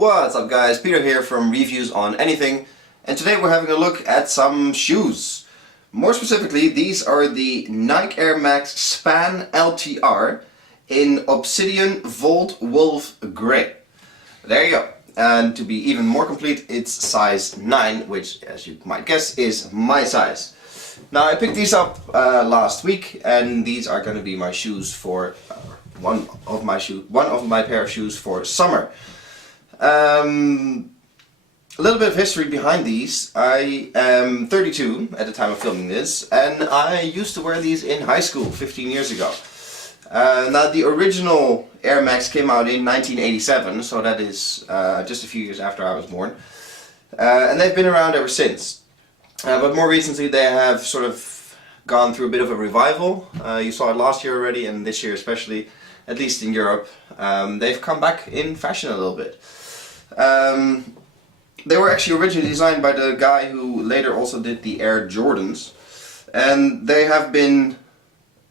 What's up guys, Peter here from Reviews on Anything, and today we're having a look at some shoes. More specifically, these are the Nike Air Max Span LTR in Obsidian Volt Wolf Grey. There you go. And to be even more complete, it's size 9, which as you might guess is my size. Now I picked these up last week, and these are going to be my shoes for one of my pair of shoes for summer. A little bit of history behind these. I am 32 at the time of filming this, and I used to wear these in high school 15 years ago. Now the original Air Max came out in 1987, so that is just a few years after I was born. And they've been around ever since. But more recently they have sort of gone through a bit of a revival. You saw it last year already, and this year especially, at least in Europe. They've come back in fashion a little bit. They were actually originally designed by the guy who later also did the Air Jordans, and they have been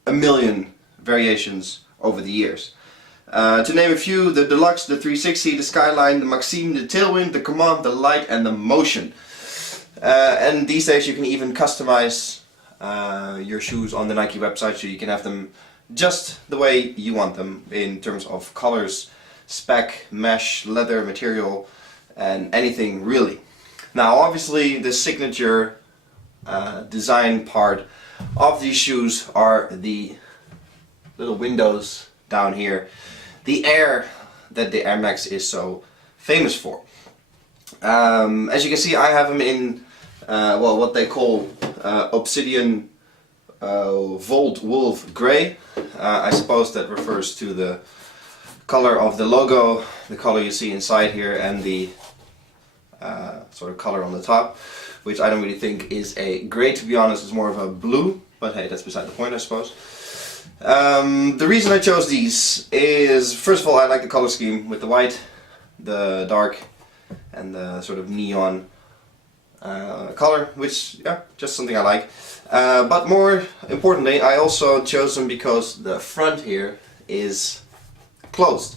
a million variations over the years. To name a few: the Deluxe, the 360, the Skyline, the Maxime, the Tailwind, the Command, the Light, and the Motion. And these days you can even customize your shoes on the Nike website, so you can have them just the way you want them in terms of colors, spec, mesh, leather, material, and anything really. Now obviously the signature design part of these shoes are the little windows down here, the air that the Air Max is so famous for. As you can see, I have them in well, what they call Obsidian Volt Wolf Grey. I suppose that refers to the color of the logo, the color you see inside here, and the sort of color on the top, which I don't really think is a grey, to be honest. It's more of a blue, but hey, that's beside the point, I suppose. The reason I chose these is, first of all, I like the color scheme with the white, the dark, and the sort of neon color, which, yeah, just something I like. But more importantly, I also chose them because the front here is closed.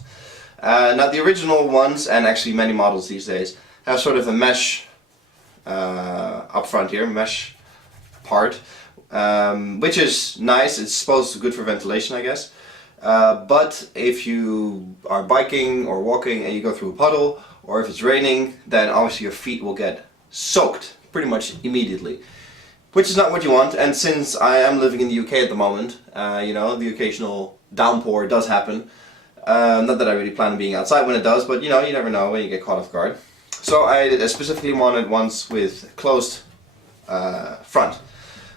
Now the original ones, and actually many models these days, have sort of a mesh up front here, mesh part, which is nice. It's supposed to be good for ventilation, I guess. But if you are biking or walking and you go through a puddle, or if it's raining, then obviously your feet will get soaked pretty much immediately, which is not what you want. And since I am living in the UK at the moment, you know, the occasional downpour does happen. Not that I really plan on being outside when it does, but you know, you never know when you get caught off guard. So I specifically wanted ones with closed front,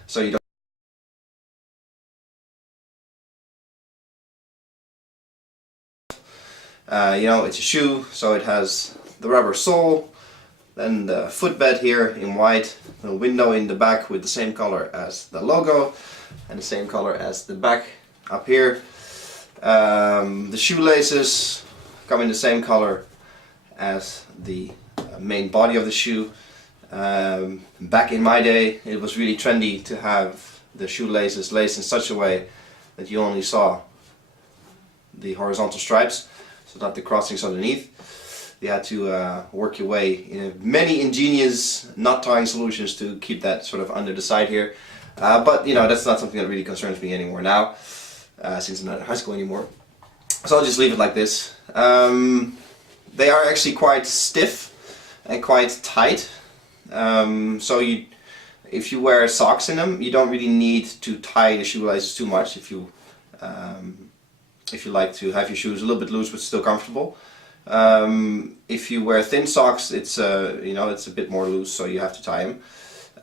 so you don't. You know, it's a shoe, so it has the rubber sole, then the footbed here in white, the window in the back with the same color as the logo, and the same color as the back up here. The shoelaces come in the same color as the main body of the shoe. Back in my day, it was really trendy to have the shoelaces laced in such a way that you only saw the horizontal stripes, so not the crossings underneath. You had to work your way in many ingenious knot tying solutions to keep that sort of under the side here. But you know, that's not something that really concerns me anymore now, since I'm not in high school anymore. So I'll just leave it like this. They are actually quite stiff and quite tight. So if you wear socks in them, you don't really need to tie the shoelaces too much if you like to have your shoes a little bit loose but still comfortable. If you wear thin socks, it's you know, it's a bit more loose, so you have to tie them.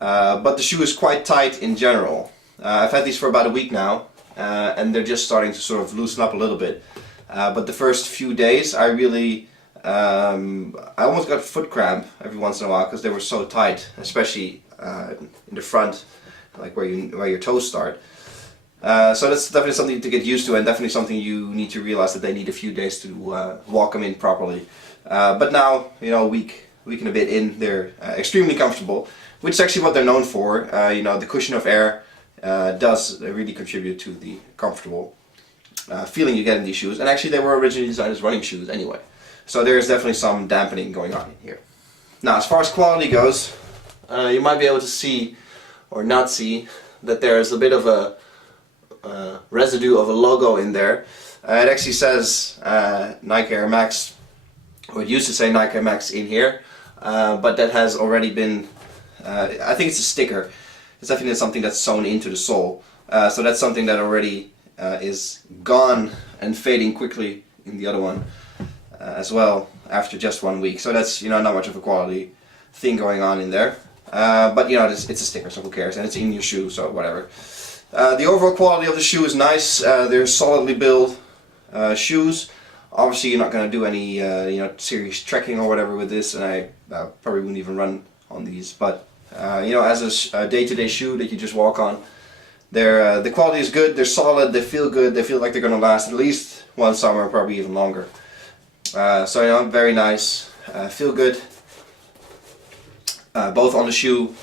But the shoe is quite tight in general. I've had these for about a week now, and they're just starting to sort of loosen up a little bit. But the first few days, I really, I almost got foot cramp every once in a while because they were so tight, especially in the front, like where your toes start. So that's definitely something to get used to, and definitely something you need to realize that they need a few days to walk them in properly. But now, you know, a week and a bit in, they're extremely comfortable, which is actually what they're known for. You know, the cushion of air does really contribute to the comfortable feeling you get in these shoes. And actually they were originally designed as running shoes anyway. So there's definitely some dampening going on in here. Now, as far as quality goes, you might be able to see, or not see, that there's a bit of a residue of a logo in there. It actually says Nike Air Max, or it used to say Nike Air Max in here, but that has already been, I think it's a sticker. It's definitely something that's sewn into the sole. So that's something that already is gone and fading quickly in the other one as well after just 1 week. So that's, you know, not much of a quality thing going on in there. But you know, it's a sticker, so who cares? And it's in your shoe, so whatever. The overall quality of the shoe is nice. They're solidly built shoes. Obviously, you're not going to do any you know, serious trekking or whatever with this, and I probably wouldn't even run on these. But you know, as a day-to-day shoe that you just walk on, the quality is good. They're solid. They feel good. They feel like they're going to last at least one summer, probably even longer. So you know, very nice. Feel good. Both on the shoe,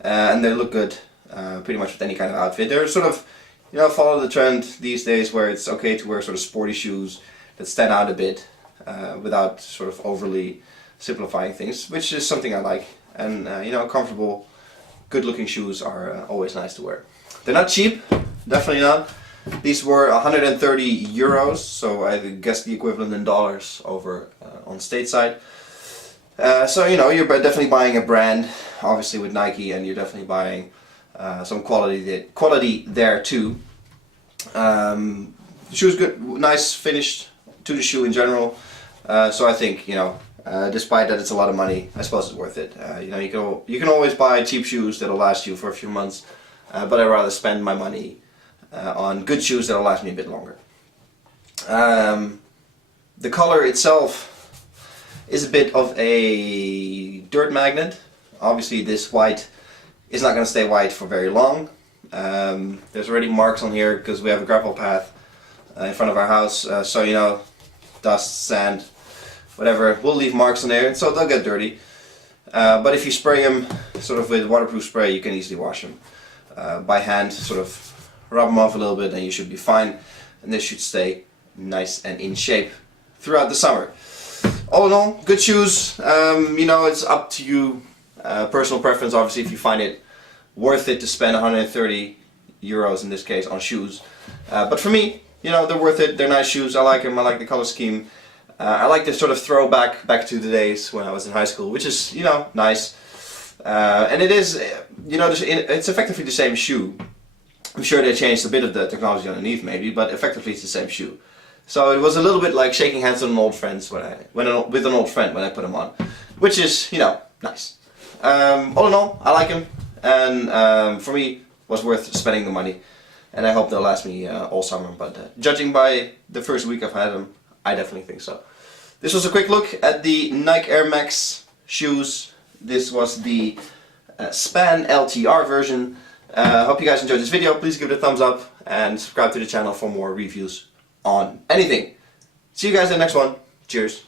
and they look good. Pretty much with any kind of outfit. They're sort of, you know, follow the trend these days where it's okay to wear sort of sporty shoes that stand out a bit without sort of overly simplifying things, which is something I like. And you know, comfortable, good looking shoes are always nice to wear. They're not cheap, definitely not. These were 130 euros, so I guess the equivalent in dollars over on stateside. So you know, you're definitely buying a brand, obviously with Nike, and you're definitely buying some quality there too. The shoe's good, nice finish to the shoe in general. So I think, you know, despite that it's a lot of money, I suppose it's worth it. You know, you can always buy cheap shoes that'll last you for a few months, but I'd rather spend my money on good shoes that'll last me a bit longer. The color itself is a bit of a dirt magnet. Obviously, this white is not going to stay white for very long. There's already marks on here because we have a gravel path in front of our house, so you know, dust, sand, whatever will leave marks on there, so they'll get dirty. But if you spray them sort of with waterproof spray, you can easily wash them by hand. Sort of rub them off a little bit, and you should be fine. And this should stay nice and in shape throughout the summer. All in all, good shoes. You know, it's up to you. Personal preference, obviously, if you find it worth it to spend 130 euros in this case on shoes. But for me, you know, they're worth it. They're nice shoes. I like them. I like the color scheme. I like this sort of throwback back to the days when I was in high school, which is, you know, nice. And it is, you know, it's effectively the same shoe. I'm sure they changed a bit of the technology underneath maybe, but effectively it's the same shoe. So it was a little bit like shaking hands with an old friend when I put them on, which is, you know, nice. All in all, I like them, and for me, was worth spending the money, and I hope they'll last me all summer. But judging by the first week I've had them, I definitely think so. This was a quick look at the Nike Air Max shoes. This was the Span LTR version. Hope you guys enjoyed this video. Please give it a thumbs up and subscribe to the channel for more reviews on anything. See you guys in the next one. Cheers.